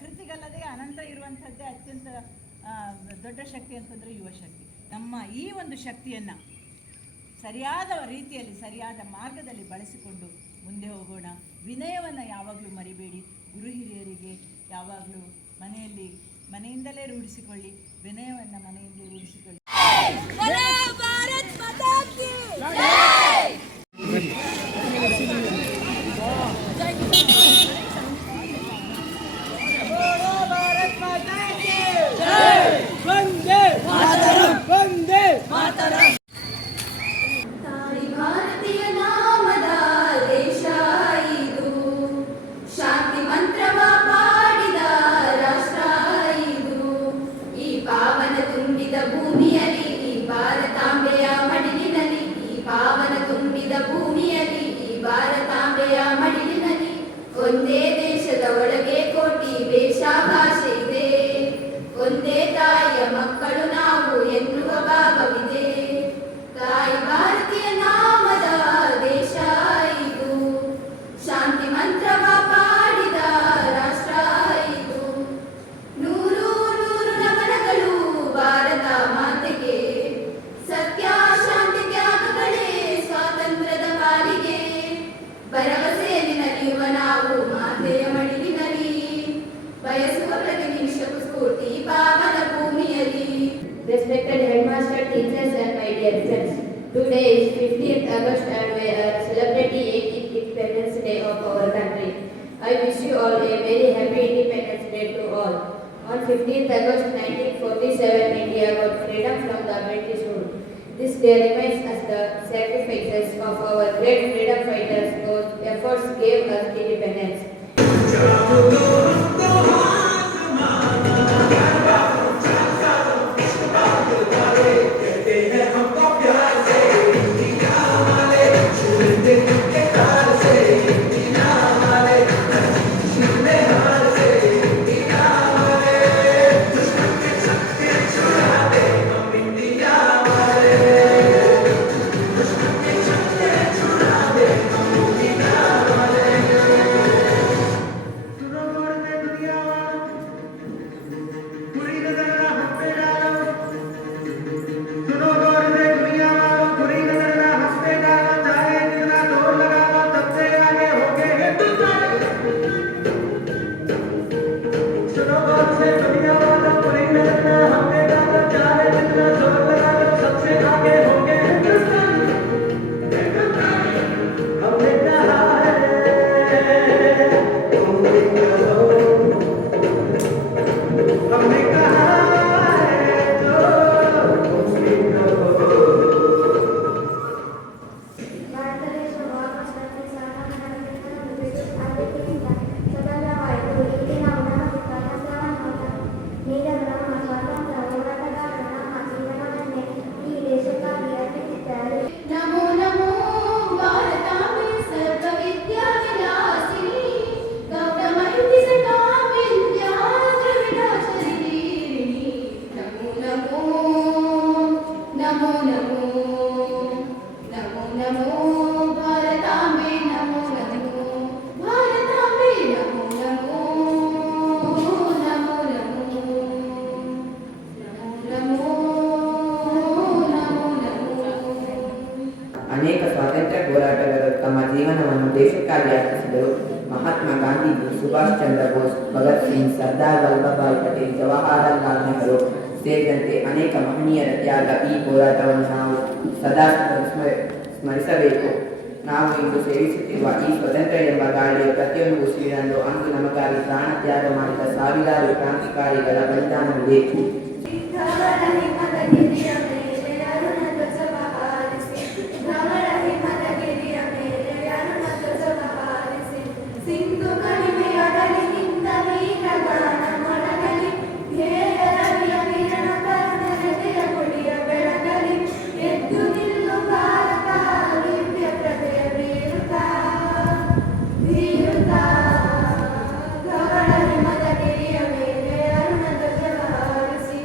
ಪ್ರಕೃತಿಗಲ್ಲದೆ ಅನಂತ ಇರುವಂಥದ್ದೇ ಅತ್ಯಂತ ದೊಡ್ಡ ಶಕ್ತಿ ಅಂತಂದರೆ ಯುವ ಶಕ್ತಿ. ನಮ್ಮ ಈ ಒಂದು ಶಕ್ತಿಯನ್ನು ಸರಿಯಾದ ರೀತಿಯಲ್ಲಿ ಸರಿಯಾದ ಮಾರ್ಗದಲ್ಲಿ ಬಳಸಿಕೊಂಡು ಮುಂದೆ ಹೋಗೋಣ. ವಿನಯವನ್ನು ಯಾವಾಗಲೂ ಮರಿಬೇಡಿ. ಗುರು ಹಿರಿಯರಿಗೆ ಯಾವಾಗಲೂ ಮನೆಯಿಂದಲೇ ರೂಢಿಸಿಕೊಳ್ಳಿ. ವಿನಯವನ್ನು ಮನೆಯಿಂದಲೇ ರೂಢಿಸಿಕೊಳ್ಳಿ. ಒಂದೇ ದೇಶದ ಒಳಗೆ ಕೋಟಿ ವೇಷ ಭಾಷೆ ಇದೆ, ಒಂದೇ ತಾಯಿಯ ಮಕ್ಕಳು ನಾವು ಎನ್ನುವ ಭಾವವಿದೆ. ತಾಯಿ ಭಾರತೀಯ ನಾಮದ ದೇಶ ಇದು, ಶಾಂತಿ ಮಂತ್ರವ ಪಾಡಿದ ರಾಷ್ಟ್ರ ಇದು. ನೂರು ನೂರು ನಮನಗಳು ಭಾರತ ಮಾತೆಗೆ, ಸತ್ಯ ಶಾಂತಿ ತ್ಯಾಗಗಳೇ ಸ್ವಾತಂತ್ರ್ಯದ ಪಾಲಿಗೆ. ಭರವಸೆಯಲ್ಲಿ ನಲಿಯುವ ನಾವು ಮಾತೆಯ ಮಡಿಲಿನಲ್ಲಿ, ಬಯಸುವ ಪ್ರತಿ ನಿಮಿಷಕ್ಕೂ ಸ್ಫೂರ್ತಿ ಪಾವನ ಭೂಮಿಯಲ್ಲಿ. Respected headmaster, teachers and my dear friends, today is 15th August and we are celebrating 18th Independence Day of our country. I wish you all a very happy Independence Day to all. On 15th August 1947, India got freedom from the British rule. This day reminds us the sacrifices of our great freedom fighters whose efforts gave us independence. ಅನೇಕ ಸ್ವಾತಂತ್ರ್ಯ ಹೋರಾಟಗಾರರು ತಮ್ಮ ಜೀವನವನ್ನು ದೇಶಕ್ಕಾಗಿ ಅರ್ಪಿಸಿದರು. ಮಹಾತ್ಮ ಗಾಂಧೀಜಿ, ಸುಭಾಷ್ ಚಂದ್ರ ಬೋಸ್, ಭಗತ್ ಸಿಂಗ್, ಸರ್ದಾರ್ ವಲ್ಲಭಭಾಯಿ ಪಟೇಲ್, ಜವಾಹರಲಾಲ್ ನೆಹರು ಸೇರಿದಂತೆ ಅನೇಕ ಮಹನೀಯರ ತ್ಯಾಗ. ಈ ಹೋರಾಟವನ್ನು ನಾವು ಸದಾ ಸ್ಮರಿಸಬೇಕು. ನಾವು ಇಂದು ಸೇವಿಸುತ್ತಿರುವ ಈ ಸ್ವತಂತ್ರ ಎಂಬ ಗಾಳಿಯ ಪ್ರತಿಯೊಂದು ಉಸಿರಿನಲ್ಲೂ ಅಂದು ನಮಗಾಗಿ ಪ್ರಾಣ ತ್ಯಾಗ ಮಾಡಿದ ಸಾವಿರಾರು ಕ್ರಾಂತಿಕಾರಿಗಳ ಬಲಿದಾನವಿದೆ. ಧವಳ ಹಿಮದ ಗಿರಿಯ ಮೇಲೆ ಅರುಣ ಧ್ವಜವ ಹಾರಿಸಿ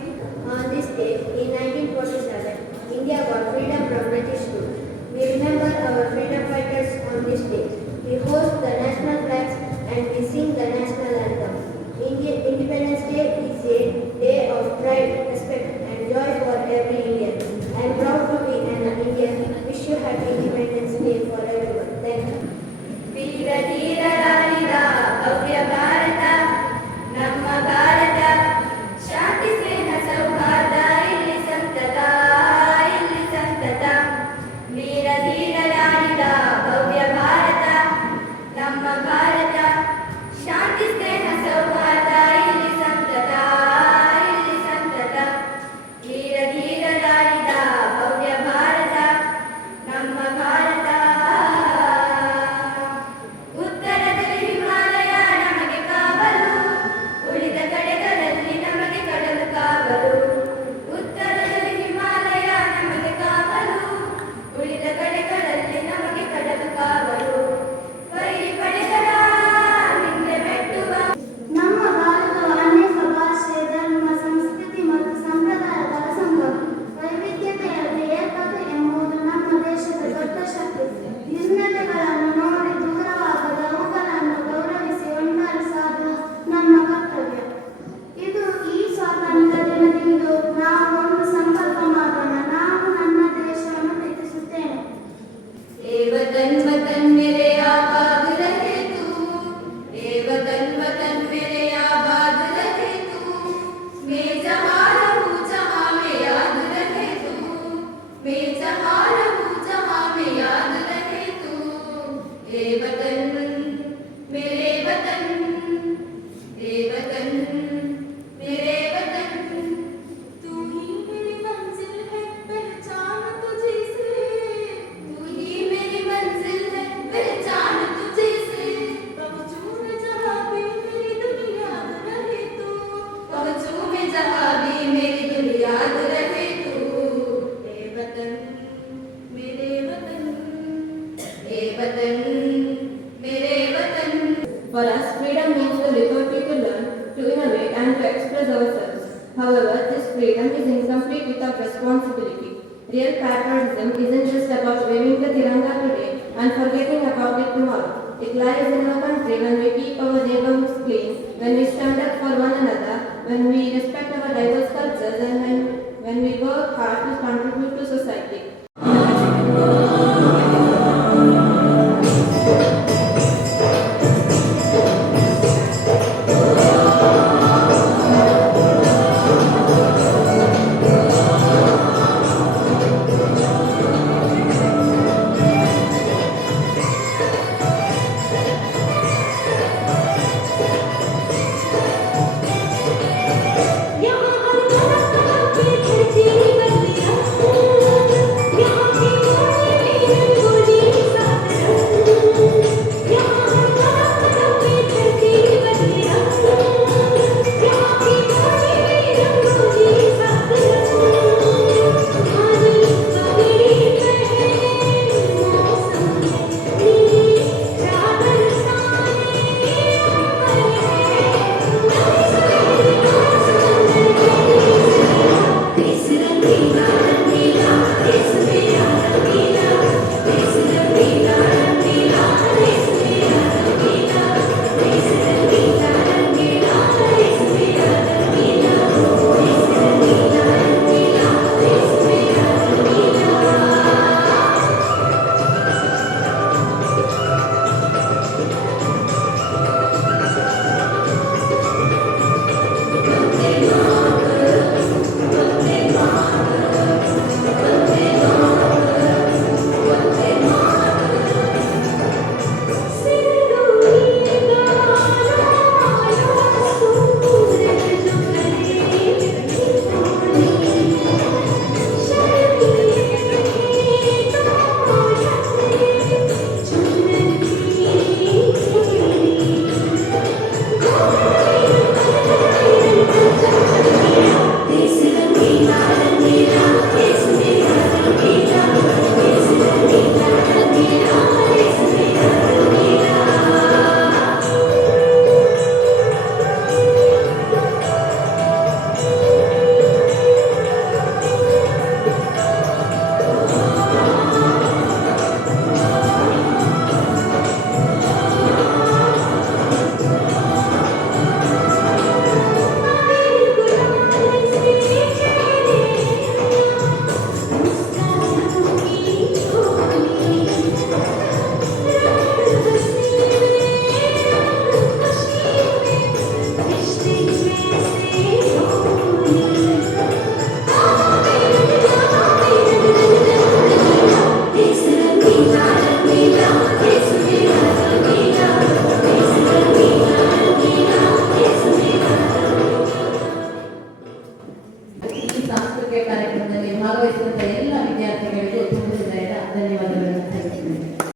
For us, freedom means the liberty to learn, to innovate, and to express ourselves. However, this freedom is incomplete without responsibility. Real patriotism isn't just about waving the Tiranga today and forgetting about it tomorrow. It lies in our country when we keep our neighborhoods clean, when we stand up for one another, when we respect our diverse cultures, and when we work hard to contribute